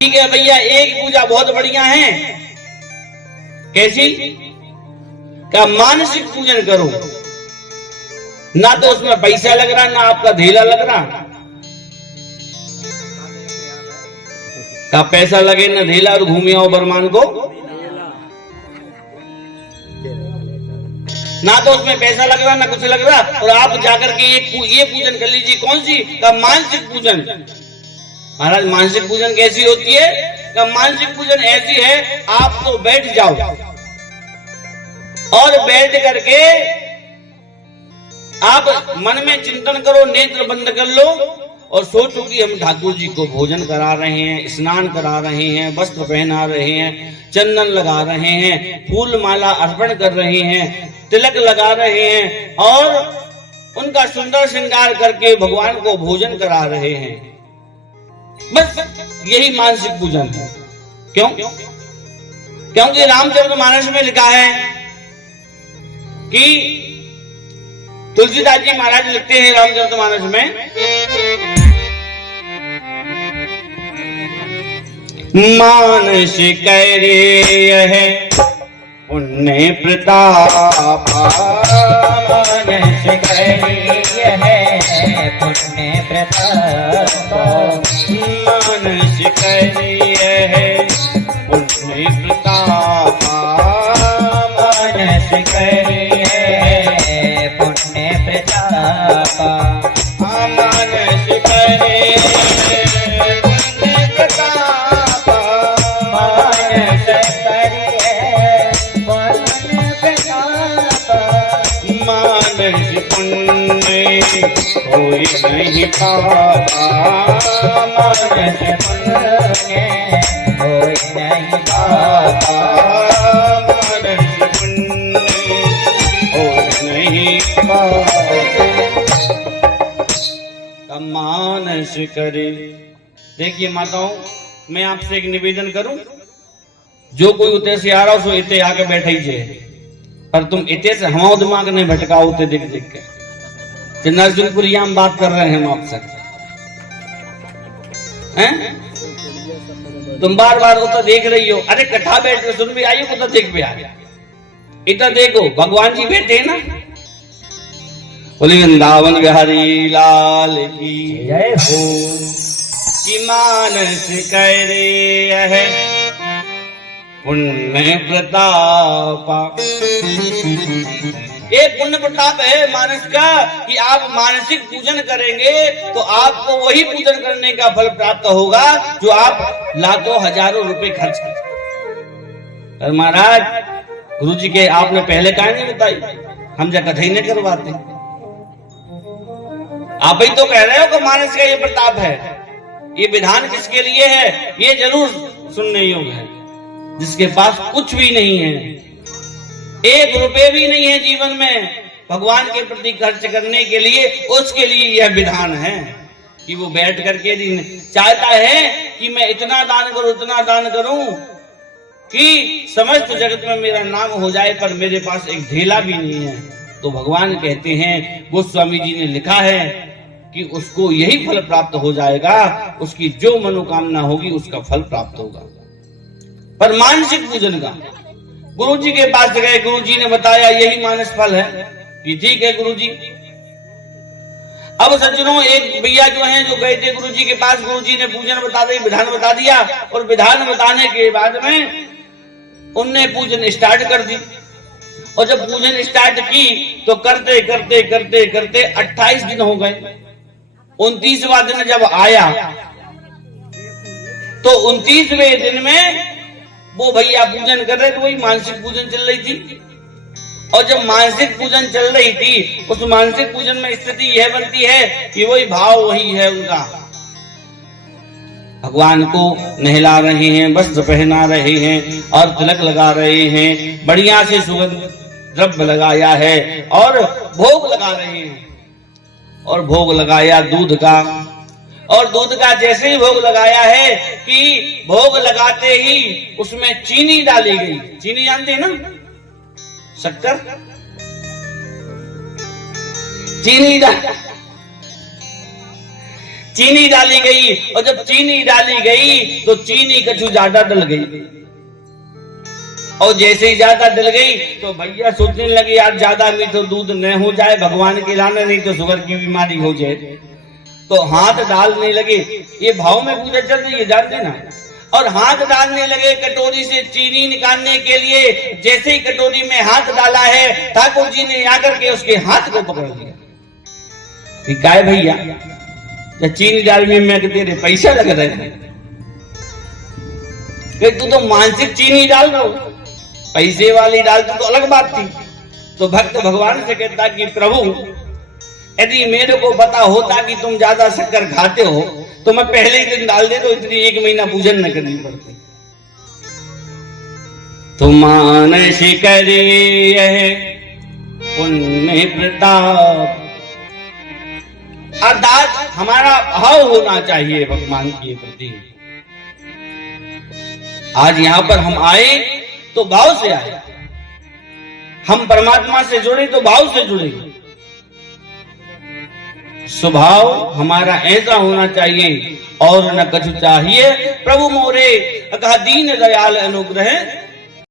ठीक है भैया, एक पूजा बहुत बढ़िया है। कैसी? का मानसिक पूजन करो, ना तो उसमें पैसा लग रहा, ना आपका ढीला लग रहा। का पैसा लगे ना ढीला, और घूमे आओ बरमान को, ना तो उसमें पैसा लग रहा ना कुछ लग रहा। और आप जाकर के ये पूजन कर लीजिए। कौन सी? का मानसिक पूजन। महाराज मानसिक पूजन कैसी होती है? का मानसिक पूजन ऐसी है, आप तो बैठ जाओ और बैठ करके आप मन में चिंतन करो, नेत्र बंद कर लो और सोचो कि हम ठाकुर जी को भोजन करा रहे हैं, स्नान करा रहे हैं, वस्त्र पहना रहे हैं, चंदन लगा रहे हैं, फूल माला अर्पण कर रहे हैं, तिलक लगा रहे हैं और उनका सुंदर श्रृंगार करके भगवान को भोजन करा रहे हैं। बस यही मानसिक पूजन है। क्यों? क्योंकि रामचरितमानस में लिखा है कि तुलसीदास जी महाराज लिखते हैं रामचरितमानस में, मानस करे पुण्य प्रताप, मानस करे पुण्य प्रताप, मानस करे पुण्य प्रताप, मानस करे पुण्य प्रताप, मानस करे पुण्य प्रताप, मानस करे पुण्य प्रताप, मानस पुण्य कोई नहीं पाता, मानस पुण्य कोई नहीं पाता, मानस पुण्य कोई नहीं पाता। मानस करे। देखिए माताओं, मैं आपसे एक निवेदन करूं, जो कोई उते से आ रहा हो सो इते आके बैठे ही जे, पर तुम इते से हमारा दिमाग नहीं भटकाओ उते देख देख के। नरसिंहपुर हम बात कर रहे हैं हम आपसे, हैं? तुम बार बार उतर देख रही हो। अरे कट्ठा बैठ के सुन भी आई हो, उतर देख भी आ गया। इतना देखो भगवान जी बैठे हैं ना। बोले वृंदावन बिहारी लाल की जय हो। कि मानस करे है पुण्य प्रताप। ये पुण्य प्रताप है मानस का कि आप मानसिक पूजन करेंगे तो आपको वही पूजन करने का फल प्राप्त होगा जो आप लाखों हजारों रुपए खर्च कर। महाराज गुरु जी के आपने पहले कहानी बताई, हम जा कथा ही नहीं करवाते। आप ही तो कह रहे हो कि मानस का ये प्रताप है। ये विधान किसके लिए है? ये जरूर सुनने योग्य है। जिसके पास कुछ भी नहीं है, एक रुपए भी नहीं है जीवन में भगवान के प्रति खर्च करने के लिए, उसके लिए यह विधान है कि वो बैठ करके चाहता है कि मैं इतना दान करूं, इतना दान करूं कि समस्त जगत में मेरा नाम हो जाए, पर मेरे पास एक ढेला भी नहीं है। तो भगवान कहते हैं, गोस्वामी जी ने लिखा है कि उसको यही फल प्राप्त हो जाएगा, उसकी जो मनोकामना होगी उसका फल प्राप्त होगा। पर मानसिक पूजन का गुरु जी के पास गए, गुरु जी ने बताया यही मानस फल है कि ठीक है गुरु जी। अब सज्जनों, एक भैया जो हैं जो गए थे गुरु जी के पास, गुरु जी ने पूजन बता दिया, विधान बता दिया, और विधान बताने के बाद में उनने पूजन स्टार्ट कर दी। और जब पूजन स्टार्ट की तो करते करते करते करते 28 दिन हो गए। 29वां दिन जब आया तो 29वें दिन में वो भैया पूजन कर रहे थे, वही मानसिक पूजन चल रही थी। और जब मानसिक पूजन चल रही थी, उस मानसिक पूजन में स्थिति यह बनती है कि वही भाव वही है उनका। भगवान को नहला रहे हैं, वस्त्र पहना रहे हैं और तिलक लगा रहे हैं, बढ़िया से सुगंध द्रव्य लगाया है और भोग लगा रहे हैं। और भोग लगाया दूध का, और दूध का जैसे ही भोग लगाया है कि भोग लगाते ही उसमें चीनी डाली गई। चीनी जानते हैं ना, शक्कर, चीनी डाली गई, और जब चीनी डाली गई तो चीनी कछु ज्यादा डल गई, और जैसे ही ज्यादा डल गई तो भैया सोचने लगे यार ज्यादा मीठ तो दूध न हो जाए, भगवान के लाने, नहीं तो शुगर की बीमारी हो जाए। तो हाथ डालने लगे, ये भाव में पूजा चल रही है जानते ना, और हाथ डालने लगे कटोरी से चीनी निकालने के लिए। जैसे ही कटोरी में हाथ डाला है, ठाकुर जी ने आकर के उसके हाथ को पकड़ लिया। क्या है भैया, चीनी डालने में तेरे पैसा लग रहे हैं, तू तो मानसिक चीनी डाल रहा हो, पैसे वाली डालती तो अलग बात थी। तो भक्त भगवान से कहता कि प्रभु यदि मेरे को पता होता कि तुम ज्यादा शक्कर खाते हो तो मैं पहले ही दिन डाल दे, तो इतनी 1 महीना पूजन न करनी पड़ती। तुम मानस करे पुण्य प्रताप, अर्थात हमारा भाव होना चाहिए भगवान के प्रति। आज यहां पर हम आए तो भाव से आए, हम परमात्मा से जुड़े तो भाव से जुड़े। स्वभाव हमारा ऐसा होना चाहिए और न कछु चाहिए। प्रभु मोरे कहा दीन दयाल अनुग्रह